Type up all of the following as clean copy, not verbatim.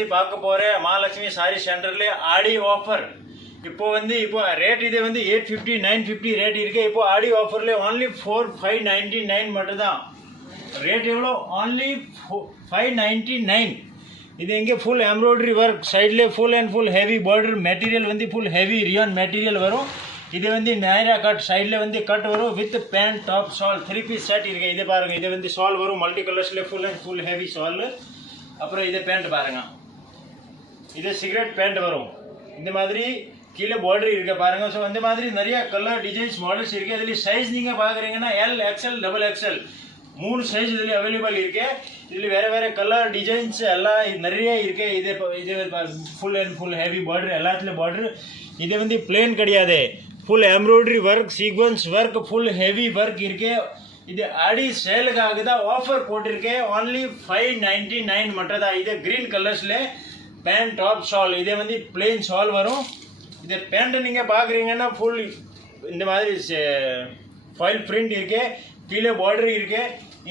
வந்து பார்க்க போகிற மகாலட்சுமி சாரி சென்டரில் ஆடி ஆஃபர். இப்போ ரேட் இது 850 950 ரேட் இருக்கு. இப்போ ஆடி ஆஃபர்ல only 4599 மட்டும் தான் ரேட். எவ்வளோ? only 599. இது இங்கே ஃபுல் எம்ப்ராய்டரி ஒர்க், சைடில் full and full heavy border material full heavy rayon material வரும். இது நைரா கட், சைடில் கட் வரும் with pant top shawl 3 piece set இருக்கு. இது பாருங்க, இது ஷால் வரும் மல்டி கலர்ஸில் full and full heavy shawl. அப்புறம் இது பேண்ட் பாருங்க, இது சிகரெட் பேண்ட் வரும். இந்த மாதிரி கீழே பார்டர் இருக்க பாருங்க. ஸோ இந்த மாதிரி நிறைய கலர் டிசைன்ஸ் மாடல்ஸ் இருக்கு. அதில் சைஸ் நீங்கள் பார்க்குறீங்கன்னா L XL double XL 3 size இதில் அவைலபிள் இருக்கு. இதில் வேறு கலர் டிசைன்ஸ் எல்லாம் நிறைய இருக்கு. இது full and full heavy border, எல்லாத்துலேயும் பார்டர். இது பிளேன் கிடையாது, full embroidery work, sequins work, full heavy work இருக்கு. இது ஆடி சேலுக்காக தான் ஆஃபர் போட்டிருக்கேன். only 599 மட்டும் தான். இது கிரீன் கலர்ஸில் பேண்ட் டாப் ஷால், இது பிளெயின் ஷால் வரும். இது பேண்ட்டு நீங்கள் பார்க்குறீங்கன்னா ஃபுல் இந்த மாதிரி ஃபாயில் பிரிண்ட் இருக்கு. கீழே பார்டர் இருக்கு.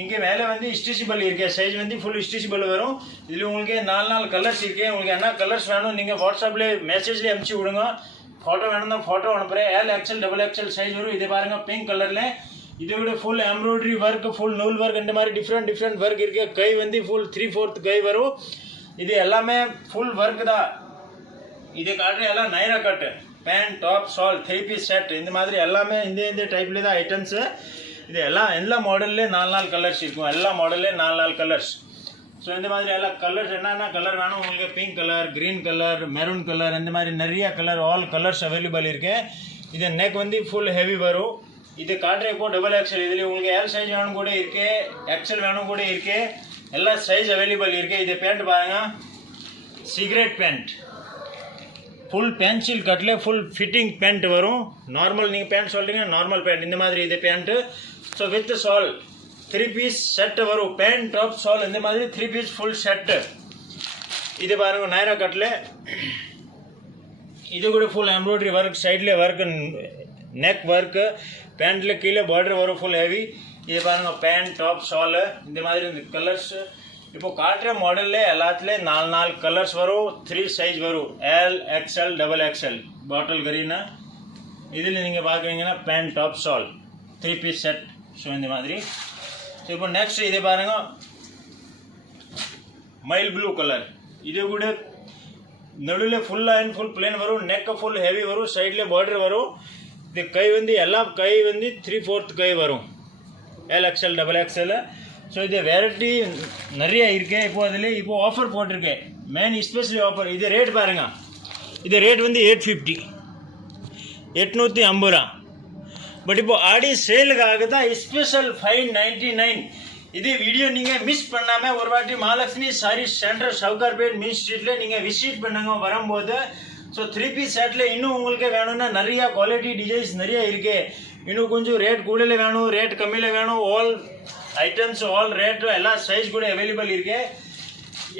இங்கே மேலே ஸ்டிச்சபிள் இருக்கு. சைஸ் ஃபுல் ஸ்டிச்சபிள் வரும். இதில் உங்களுக்கு 4 கலர்ஸ் இருக்கு. உங்களுக்கு என்ன கலர்ஸ் வேணும் நீங்கள் வாட்ஸ்அப்பில் மெசேஜ்லேயே அனுப்பிச்சி விடுங்க. ஃபோட்டோ வேணும் தான் ஃபோட்டோ அனுப்புகிறேன். L XL double XL size வரும். இது பாருங்கள் பிங்க் கலரில். இதை விட ஃபுல் எம்ப்ராய்டரி ஒர்க், ஃபுல் நூல் ஒர்க், இந்த மாதிரி டிஃப்ரெண்ட் ஒர்க் இருக்கு. கை ஃபுல் 3/4 கை வரும். இது எல்லாமே ஃபுல் ஒர்க் தான். இது காட்டுற எல்லாம் Naira cut, pant top shawl 3 piece set. இந்த மாதிரி எல்லாமே இந்த டைப்ல தான் ஐட்டம்ஸு. இது எல்லா மாடல்லே 4 கலர்ஸ் இருக்கும். எல்லா மாடல்லே 4 கலர்ஸ். ஸோ இந்த மாதிரி எல்லா கலர்ஸ் என்னென்ன கலர் வேணும் உங்களுக்கு, pink colour, green colour, maroon colour, இந்த மாதிரி நிறைய கலர், ஆல் கலர்ஸ் அவைலபிள் இருக்கு. இது நெக் ஃபுல் ஹெவி வரும். இது காட்டுற இப்போ டபுள் எக்ஸ்எல். இதில் உங்களுக்கு எல் சைஸ் வேணும் கூட இருக்கு, எக்ஸ்எல் வேணும் கூட இருக்கு. எல்லா சைஸ் அவைலபிள் இருக்கு. இது பேண்ட் பாருங்க, சிகரெட் பேண்ட், ஃபுல் பென்சில் கட்டில் ஃபுல் ஃபிட்டிங் பேண்ட் வரும். நார்மல் நீங்கள் பேண்ட் சொல்கிறீங்க, நார்மல் பேண்ட் இந்த மாதிரி இது pant. So with shawl 3 piece set வரும். பேண்ட் டாப் ஷால் இந்த மாதிரி 3 பீஸ் ஃபுல் செட்டு. இது பாருங்க நைரா கட்டில். இது கூட ஃபுல் எம்ப்ராய்டரி ஒர்க், சைடில் ஒர்க், நெக் ஒர்க், பேண்ட்டில் கீழே பார்டர் வரும் ஃபுல் ஹெவி. இது பாருங்க பேண்ட் டாப் ஷால். இந்த மாதிரி கலர்ஸ் இப்போ காட்டுற மாடலில் எல்லாத்துலேயும் 4 கலர்ஸ் வரும். 3 சைஸ் வரும், எல் எக்ஸ்எல் டபுள் எக்ஸ்எல். பாட்டில் கரீனா இதில் நீங்கள் பார்க்குறீங்கன்னா pant top shawl 3 piece set. So இந்த மாதிரி. ஸோ இப்போ நெக்ஸ்ட் இது பாருங்க, மைல் ப்ளூ கலர். இது கூட நடுவில் ஃபுல் அண்ட் ஃபுல் பிளேன் வரும். நெக் ஃபுல் ஹெவி வரும், சைடில் பார்டர் வரும். இது கை எல்லா கை 3/4 கை வரும், L XL double XL. So இது வெரைட்டி நிறைய இருக்கு. இப்போ ஆஃபர் போட்டிருக்கேன், மெயின் ஸ்பெஷலி ஆஃபர். இது ரேட் பாருங்க, இது ரேட் 850 850 ரூபா. பட் இப்போ ஆடி சேலுக்காக தான் ஸ்பெஷல் 599. இது வீடியோ நீங்கள் மிஸ் பண்ணாமல் ஒரு வாட்டி Mahalakshmi sorry centre Sowcarpet main ஸ்ட்ரீட்டில் நீங்கள் விசிட் பண்ணுங்க வரும்போது. ஸோ 3 பீஸ் செட்டில் இன்னும் உங்களுக்கு வேணும்னா நிறையா குவாலிட்டி டிசைன்ஸ் நிறைய இருக்கு. இன்னும் கொஞ்சம் ரேட் கூடல வேணும், ரேட் கம்மியில் வேணும், ஆல் ஐட்டம்ஸ் ஆல் ரேட் எல்லா சைஸ் கூட அவைலபிள் இருக்கு.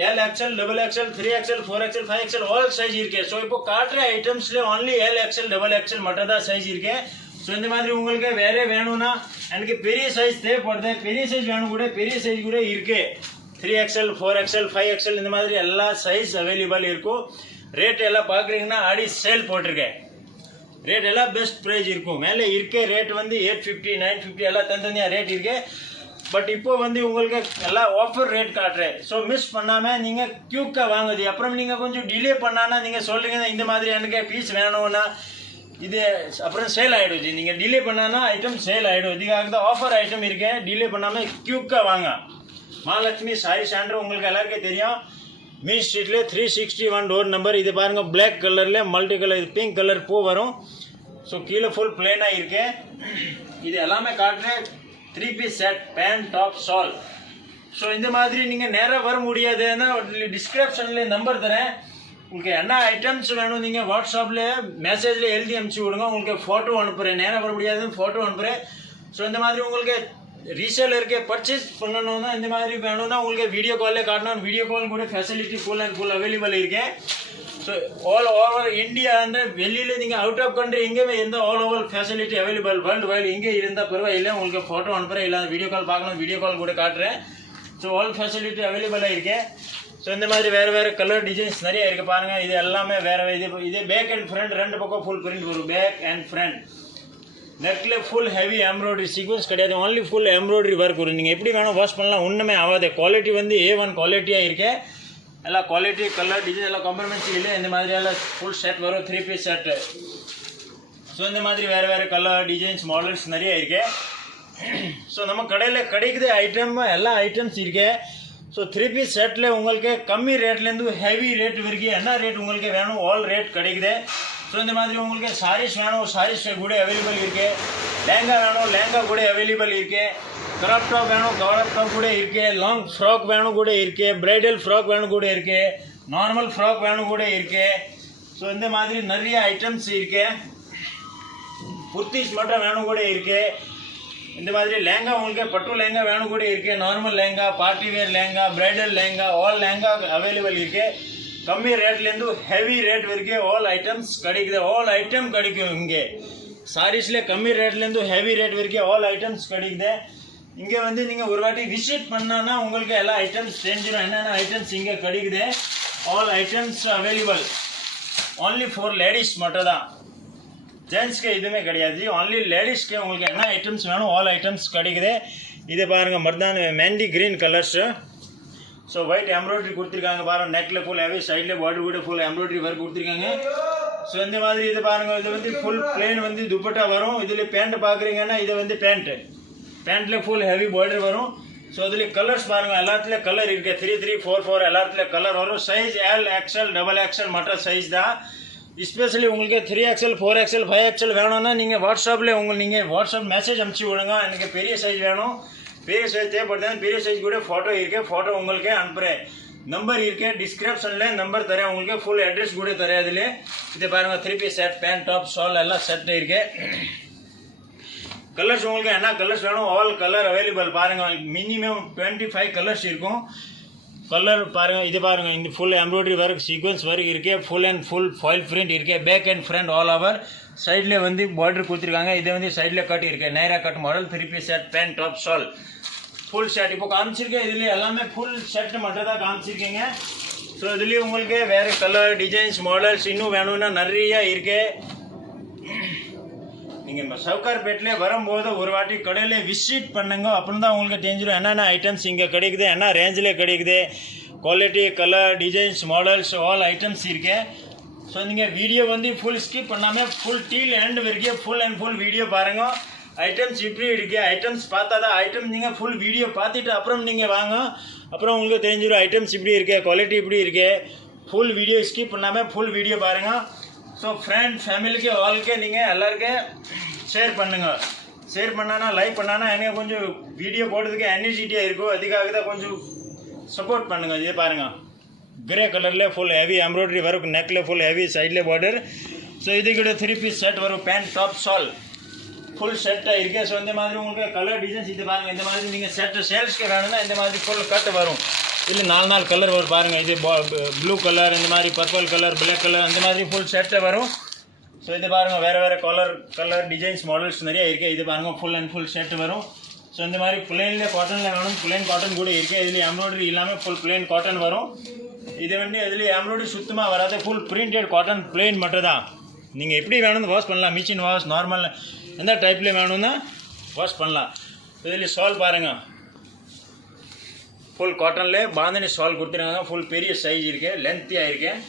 L XL double XL 3XL 4XL 5XL all size இருக்கு. ஸோ இப்போ காட்டுற ஐட்டம்ஸ்ல only L XL double XL மட்டும் தான் சைஸ் இருக்கு. ஸோ இந்த மாதிரி உங்களுக்கு வேற வேணும்னா எனக்கு பெரிய சைஸ் தேவைப்படுது, பெரிய சைஸ் வேணும் கூட பெரிய சைஸ் கூட இருக்கு. 3XL 4XL 5XL இந்த மாதிரி எல்லா சைஸ் அவைலபிள் இருக்கும். ரேட் எல்லாம் பார்க்குறீங்கன்னா ஆடி சேல் போட்டிருக்கேன். ரேட் எல்லாம் பெஸ்ட் ப்ரைஸ் இருக்கும். மேலே இருக்கே ரேட் 850 950 எல்லாம் தனித்தனியாக ரேட் இருக்கு. பட் இப்போ உங்களுக்கு எல்லாம் ஆஃபர் ரேட் காட்டுறேன். ஸோ மிஸ் பண்ணாமல் நீங்கள் க்யூக்காக வாங்குது. அப்புறம் நீங்கள் கொஞ்சம் டிலே பண்ணானா நீங்கள் சொல்கிறீங்கன்னா இந்த மாதிரி எனக்கு பீஸ் வேணும்னா இது அப்புறம் சேல் ஆகிடுச்சு. நீங்கள் டிலே பண்ணானா ஐட்டம் சேல் ஆகிடும். இதுக்காக தான் ஆஃபர் ஐட்டம் இருக்கேன். டிலே பண்ணாமல் க்யூக்காக வாங்க. மகாலட்சுமி சாரி சென்டர் உங்களுக்கு எல்லாருக்கும் தெரியும், மெயின் ஸ்ட்ரீட்டில் 361 டோர் நம்பர். இது பாருங்கள் பிளாக் கலரில் மல்டி கலர், இது பிங்க் கலர் பூ வரும். ஸோ கீழே ஃபுல் பிளேனாக இருக்கு. இது எல்லாமே காட்டுறேன் 3 piece set, pant top shawl. So இந்த மாதிரி நீங்கள் நேராக வர முடியாதுன்னா டிஸ்கிரிப்ஷனில் நம்பர் தரேன். உங்களுக்கு என்ன ஐட்டம்ஸ் வேணும் நீங்கள் வாட்ஸ்அப்பில் மெசேஜில் எழுதி அனுப்பிச்சி விடுங்க. உங்களுக்கு ஃபோட்டோ அனுப்புகிறேன். நேராக வர முடியாதுன்னு ஃபோட்டோ அனுப்புகிறேன். ஸோ இந்த மாதிரி உங்களுக்கு ரீசேலருக்கு பர்ச்சேஸ் பண்ணணும்னா இந்த மாதிரி வேணும்னா உங்களுக்கு வீடியோ காலில் காட்டணும். வீடியோ கால் கூட facility full and full available இருக்கு. ஸோ ஆல் ஓவர் இந்தியா அந்த வெளியில் நீங்கள் அவுட் ஆஃப் கண்ட்ரி எங்கேயுமே இருந்தால் all over facility available world wide. இங்கே இருந்தால் பரவாயில்லை. உங்களுக்கு ஃபோட்டோ அனுப்புகிறேன், இல்லை வீடியோ கால் பார்க்கணும், வீடியோ கால் கூட காட்டுறேன். ஸோ ஆல் ஃபெசிலிட்டி அவைலபிளாக இருக்கு. ஸோ இந்த மாதிரி வேறு வேறு கலர் டிசைன்ஸ் நிறைய இருக்குது பாருங்கள். இது எல்லாமே வேறு இது பேக் அண்ட் ஃப்ரண்ட் ரெண்டு பக்கம் ஃபுல் பிரிண்ட் வரும். பேக் அண்ட் ஃப்ரண்ட் நெக்கில் ஃபுல் ஹெவி எம்ப்ராய்டரி சீக்வன்ஸ் கிடையாது, ஒன்லி ஃபுல் எம்ப்ராய்டரி ஒர்க் வரும். நீங்கள் எப்படி வேணும் வாஷ் பண்ணலாம், ஒன்றுமே ஆகாது. குவாலிட்டி வந்து A1 குவாலிட்டியாக இருக்கு. எல்லாம் குவாலிட்டி கலர் டிசைன் எல்லாம் காம்ப்ரமைஸ் இல்லை. இந்த மாதிரி எல்லாம் ஃபுல் செட் வரும், 3 பீஸ் செட்டு. ஸோ இந்த மாதிரி வேறு வேறு கலர் டிசைன்ஸ் மாடல்ஸ் நிறைய இருக்கு. ஸோ நம்ம கடையில் கிடைக்குது ஐட்டம் எல்லா ஐட்டம்ஸ் இருக்கு. ஸோ 3 பீஸ் செட்டில் உங்களுக்கு கம்மி ரேட்லேருந்து ஹெவி ரேட் வரைக்கும் என்ன ரேட் உங்களுக்கு வேணும் ஆல் ரேட் கிடைக்குது. ஸோ இந்த மாதிரி உங்களுக்கு சாரீஸ் வேணும், சாரீஸ் கூட அவைலபிள் இருக்குது. லேங்கா வேணும், லேங்கா கூட அவைலபிள் இருக்குது. கிராப் டாப் வேணும், கிராப் டாப் கூட இருக்குது. லாங் ஃப்ராக் வேணும் கூட இருக்குது. பிரைடல் ஃப்ராக் வேணும் கூட இருக்குது. நார்மல் ஃப்ராக் வேணும் கூட இருக்குது. ஸோ இந்த மாதிரி நிறைய ஐட்டம்ஸ் இருக்குது. குர்த்திஸ் மட்டும் வேணும் கூட இருக்குது. இந்த மாதிரி லேங்கா உங்களுக்கு பட்டு லேங்கா வேணும் கூட இருக்குது. Normal lehenga, party wear lehenga, bridal lehenga, all lehenga available இருக்குது. கம்மி ரேட்லேருந்து ஹெவி ரேட் வரைக்கும் ஆல் ஐட்டம்ஸ் கிடைக்குது. ஆல் ஐட்டம் கிடைக்கும் இங்கே சாரீஸில். கம்மி ரேட்லேருந்து ஹெவி ரேட் வரைக்கும் ஆல் ஐட்டம்ஸ் கிடைக்குது. இங்கே வந்து நீங்கள் ஒரு வாட்டி விசிட் பண்ணான்னா உங்களுக்கு எல்லா ஐட்டம்ஸ் தெரிஞ்சிடும் என்னென்ன ஐட்டம்ஸ் இங்கே கிடைக்குது. All items available. Only for ladies மட்டும் தான், ஜென்ஸ்க்கு எதுவுமே கிடையாது. ஒன்லி லேடிஸ்க்கு உங்களுக்கு என்ன ஐட்டம்ஸ் வேணும் ஆல் ஐட்டம்ஸ் கிடைக்குது. இதை பாருங்கள், மர்தான் mehndi green colours. So white embroidery கொடுத்துருக்காங்க பாருங்கள். நெக்கில் ஃபுல் ஹெவி, சைடில் பார்டர் கூட ஃபுல் எம்ப்ராய்டரி ஒர்க் கொடுத்துருக்காங்க. ஸோ இந்த மாதிரி இது பாருங்கள், இது வந்து ஃபுல் பிளேன் வந்து துப்பட்டா வரும். இதில் பேண்ட் பார்க்குறீங்கன்னா இது வந்து பேண்ட்டில் ஃபுல் ஹெவி பார்டர் வரும். ஸோ இதில் கலர்ஸ் பாருங்கள், எல்லாத்துலேயும் கலர் இருக்குது. 3, 3, 4, 4 எல்லாத்துலேயும் கலர் வரும். சைஸ் L, XL, XXL மற்ற சைஸ் தான். எஸ்பெஷலி உங்களுக்கு 3XL, 4XL, 5XL வேணும்னா நீங்கள் வாட்ஸ்அப்பில் நீங்கள் வாட்ஸ்அப் மெசேஜ் அனுப்பிச்சி விடுங்க. எனக்கு பெரிய சைஸ் வேணும், பெரிய சைஸ் தேவைப்படுது. பெரிய சைஸ் கூட ஃபோட்டோ இருக்குது, ஃபோட்டோ உங்களுக்கு அனுப்புகிறேன். நம்பர் இருக்குது டிஸ்கிரிப்ஷனில், நம்பர் தரேன் உங்களுக்கு. ஃபுல் அட்ரஸ் கூட தரேன் அதில். இது பாருங்கள் 3 piece set, pant, top, shawl எல்லாம் செட் இருக்குது. கலர்ஸ் உங்களுக்கு என்ன கலர்ஸ் வேணும் ஆல் கலர் அவைலபிள். பாருங்கள், மினிமம் 25 கலர்ஸ் இருக்கும். கலர் பாருங்கள், இது பாருங்கள், இந்த full embroidery work sequins work இருக்கு. Full and full foil print இருக்கு. Back and front all over. சைடில் வந்து பார்டர் கொடுத்துருக்காங்க. இது வந்து சைடில் கட் இருக்கு, நேரா cut model. 3 piece set, pant, top, shawl full set இப்போ காமிச்சிருக்கேன். இதுலேயே எல்லாமே ஃபுல் செட் மட்டும் தான் காமிச்சிருக்கீங்க. ஸோ இதுலேயும் உங்களுக்கு வேறு கலர் டிசைன்ஸ் மாடல்ஸ் இன்னும் வேணும்னா நிறையா இருக்கு. நீங்கள் சவுகார்பேட்டில் வரும்போது ஒரு வாட்டி கடையில் விசிட் பண்ணுங்க. அப்படின்னு தான் உங்களுக்கு தெரிஞ்சிடும் என்னென்ன ஐட்டம்ஸ் இங்கே கிடைக்குது, என்ன ரேஞ்சில் கிடைக்குது, quality, colour, designs, models all items இருக்கு. ஸோ நீங்கள் வீடியோ வந்து ஃபுல் ஸ்கிப் பண்ணாமல் ஃபுல் டீல் எண்ட் வரைக்கும் ஃபுல் அண்ட் ஃபுல் வீடியோ பாருங்கள். ஐட்டம்ஸ் இப்படி இருக்குது. ஐட்டம்ஸ் பார்த்தா தான் ஐட்டம் நீங்கள் ஃபுல் வீடியோ பார்த்துட்டு அப்புறம் நீங்கள் வாங்க. அப்புறம் உங்களுக்கு தெரிஞ்சிடும் ஐட்டம்ஸ் இப்படி இருக்கு, குவாலிட்டி இப்படி இருக்கு. ஃபுல் வீடியோ ஸ்கிப் பண்ணாமல் ஃபுல் வீடியோ பாருங்கள். ஸோ ஃப்ரெண்ட் ஃபேமிலிக்கு ஆளுக்கே நீங்கள் எல்லாருக்கும் ஷேர் பண்ணுங்கள். ஷேர் பண்ணானா லைக் பண்ணானா எனக்கு கொஞ்சம் வீடியோ போடுறதுக்கு எனர்ஜிட்டியாக இருக்கும். அதுக்காக தான் கொஞ்சம் சப்போர்ட் பண்ணுங்கள். இது பாருங்கள், கிரே கலரில் ஃபுல் ஹெவி எம்ப்ராய்டரி வரும். நெக்கில் ஃபுல் ஹெவி, சைடில் பார்டர். ஸோ இது கூட 3 பீஸ் செட் வரும். பேண்ட், டாப், ஷால் ஃபுல் செட்டாக இருக்குது. ஸோ இந்த மாதிரி உங்களுக்கு கலர் டிசைன்ஸ் இது பாருங்கள். இந்த மாதிரி நீங்கள் செட்டு சேல்ஸ்க்கு வேணும்னா இந்த மாதிரி ஃபுல் கட் வரும். இல்லை 4 கலர் வரும் பாருங்கள். இது ப்ளூ கலர், இந்த மாதிரி பர்பிள் கலர், பிளாக் கலர், அந்த மாதிரி ஃபுல் செட்டை வரும். ஸோ இது பாருங்கள், வேறு வேறு கலர் டிசைன்ஸ் மாடல்ஸ் நிறைய இருக்குது. இது பாருங்கள் ஃபுல் அண்ட் ஃபுல் செட் வரும். ஸோ இந்த மாதிரி பிளெயினில் காட்டனில் வேணும், பிளெயின் காட்டன் கூட இருக்குது. இதில் எம்ப்ராய்டரி இல்லாமல் ஃபுல் பிளெயின் காட்டன் வரும். இது வந்து இதில் எம்ப்ராய்டரி சுத்தமாக வராது, ஃபுல் பிரிண்டட் காட்டன் பிளெயின் மட்டும் தான். நீங்கள் எப்படி வேணும்னு வாஷ் பண்ணலாம். மிஷின் வாஷ், நார்மல் எந்த டைப்பில் வேணும்னா வாஷ் பண்ணலாம். இதில் ஷால் பாருங்கள், ஃபுல் காட்டனில் பாந்தனி ஷால் கொடுத்துருக்காங்க. ஃபுல் பெரிய சைஸ் இருக்குது, லென்த்தியாக இருக்குது.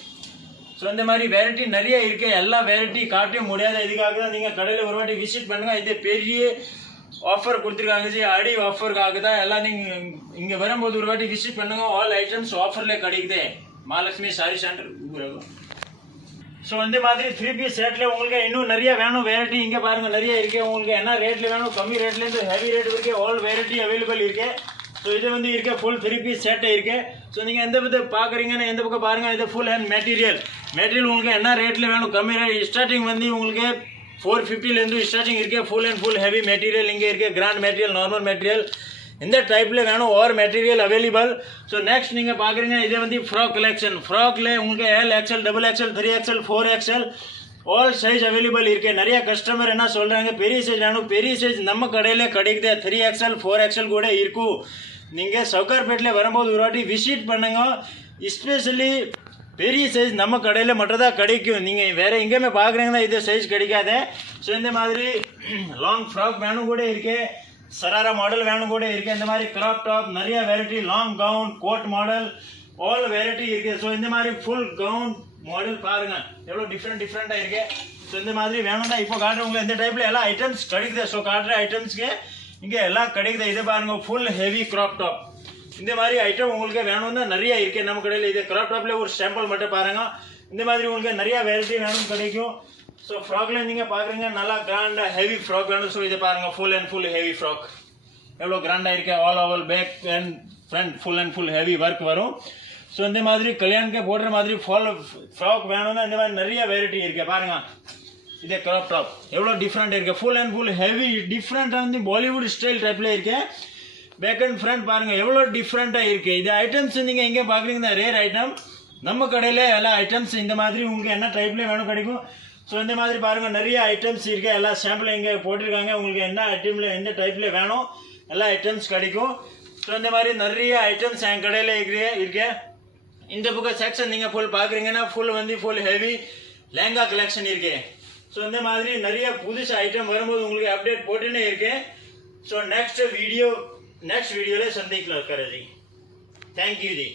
ஸோ இந்த மாதிரி வெரைட்டி நிறைய இருக்குது. எல்லா வெரைட்டி காட்ட முடியாது. இதுக்காக தான் நீங்கள் கடையில் ஒரு வாட்டி விசிட் பண்ணுங்கள். இது பெரிய ஆஃபர் கொடுத்துருக்காங்க ஜி, அடி ஆஃபருக்காக தான். எல்லாம் நீங்கள் இங்கே வரும்போது ஒரு வாட்டி விசிட் பண்ணுங்கள். ஆல் ஐட்டம்ஸ் ஆஃபரில் கிடைக்குது. Mahalakshmi sorry centre. ஸோ இந்த மாதிரி 3 பீஸ் செட்டில் உங்களுக்கு இன்னும் நிறைய வேணும் வெரைட்டி. இங்கே பாருங்கள் நிறைய இருக்குது. உங்களுக்கு என்ன ரேட்டில் வேணும், கம்மி ரேட்லேருந்து ஹெவி ரேட் வரைக்கும் ஆல் வெரைட்டி அவைலபிள் இருக்குது. ஸோ இது வந்து இருக்குது ஃபுல் 3 பீஸ் செட்டை இருக்குது. ஸோ நீங்கள் எந்த பக்கம் பார்க்குறீங்கன்னா எந்த பக்கம் பாருங்கள். இது ஃபுல் அண்ட் மெட்டீரியல் உங்களுக்கு என்ன ரேட்டில் வேணும், கம்மி ரேட் ஸ்டார்டிங் வந்து உங்களுக்கு 450லேருந்து ஸ்டார்டிங் இருக்குது. Full and full heavy material இங்கே இருக்குது. கிராண்ட் மெட்டீரியல், நார்மல் மெட்டீரியல், இந்த டைப்பில் வேணும் our material available. So next நீங்கள் பார்க்குறீங்க இது வந்து ஃப்ராக் கலெக்ஷன். ஃப்ராக்ல உங்களுக்கு L, XL, XXL, 3XL, 4XL all size available இருக்குது. நிறைய கஸ்டமர் என்ன சொல்கிறாங்க, பெரிய சைஸ் வேணும். பெரிய சைஸ் நம்ம கடையில் கிடைக்குது. 3XL, 4XL கூட இருக்கும். நீங்கள் சவுகார்பேட்டில் வரும்போது ஒரு வாட்டி விசிட் பண்ணுங்க. எஸ்பெஷலி பெரிய சைஸ் நம்ம கடையில் மட்டும் தான் கிடைக்கும். நீங்கள் வேறு எங்கேயுமே பார்க்குறீங்கன்னா இது சைஸ் கிடைக்காது. ஸோ இந்த மாதிரி லாங் ஃப்ராக் வேணும் கூட இருக்கு, சராரா மாடல் வேணும் கூட இருக்குது. இந்த மாதிரி கிராப் டாப் நிறைய variety, long gown, code model, all variety இருக்குது. ஸோ இந்த மாதிரி ஃபுல் கவுன் மாடல் பாருங்கள் எவ்வளோ டிஃப்ரெண்ட்டாக இருக்குது. ஸோ இந்த மாதிரி வேணும்னா இப்போ காட்டுறவங்க இந்த டைப்பில் எல்லா ஐட்டம்ஸ் கிடைக்குது. ஸோ காட்டுற ஐட்டம்ஸ்க்கு இங்கே எல்லாம் கிடைக்குது. இது பாருங்கள் ஃபுல் ஹெவி கிராப் டாப். இந்த மாதிரி ஐட்டம் உங்களுக்கு வேணும்னா நிறைய இருக்குது நம்ம கடையில். இது கிராப் டாப்பில் ஒரு சாம்பிள் மட்டும் பாருங்கள். இந்த மாதிரி உங்களுக்கு நிறையா வெரைட்டி வேணும் கிடைக்கும். ஸோ ஃப்ராக்ல நீங்கள் பார்க்குறீங்க நல்லா கிராண்டாக ஹெவி ஃப்ராக் வேணும். ஸோ இதை பாருங்கள் full and full heavy frock எவ்வளோ கிராண்டாக இருக்கு. All over back and front full and full heavy work வரும். ஸோ இந்த மாதிரி கல்யாணுக்கு போடுற மாதிரி ஃப்ராக் வேணும்னா இந்த மாதிரி நிறைய வெரைட்டி இருக்குது பாருங்கள். இதே கிராப் டாப் எவ்வளோ டிஃப்ரெண்ட் இருக்குது, ஃபுல் அண்ட் ஃபுல் ஹெவி டிஃப்ரெண்ட்டாக வந்து பாலிவுட் ஸ்டைல் டைப்பில் இருக்குது. பேக் அண்ட் ஃப்ரண்ட் பாருங்கள் எவ்வளோ டிஃப்ரெண்ட்டாக இருக்குது. இது ஐட்டம்ஸ் நீங்கள் எங்கே பார்க்குறீங்கன்னா ரேர் ஐட்டம். நம்ம கடையில் எல்லா ஐட்டம்ஸ் இந்த மாதிரி உங்களுக்கு என்ன டைப்லேயே வேணும் கிடைக்கும். ஸோ இந்த மாதிரி பாருங்கள் நிறைய ஐட்டம்ஸ் இருக்குது. எல்லா சாம்பிள் இங்கே போட்டிருக்காங்க. உங்களுக்கு என்ன ஐட்டமில் எந்த டைப்பில் வேணும் எல்லா ஐட்டம்ஸ் கிடைக்கும். ஸோ இந்த மாதிரி நிறைய ஐட்டம்ஸ் என் கடையில் இருக்கு. இந்த பக்கம் செக்ஷன் நீங்கள் ஃபுல் பார்க்குறீங்கன்னா ஃபுல் வந்து ஃபுல் ஹெவி லெஹங்கா கலெக்ஷன் இருக்கு. ஸோ இந்த மாதிரி நிறைய புதுசு ஐட்டம் வரும்போது உங்களுக்கு அப்டேட் போட்டுன்னே இருக்கு. ஸோ நெக்ஸ்ட் வீடியோவில் சந்திக்கலாம் கரஜி. Thank you G.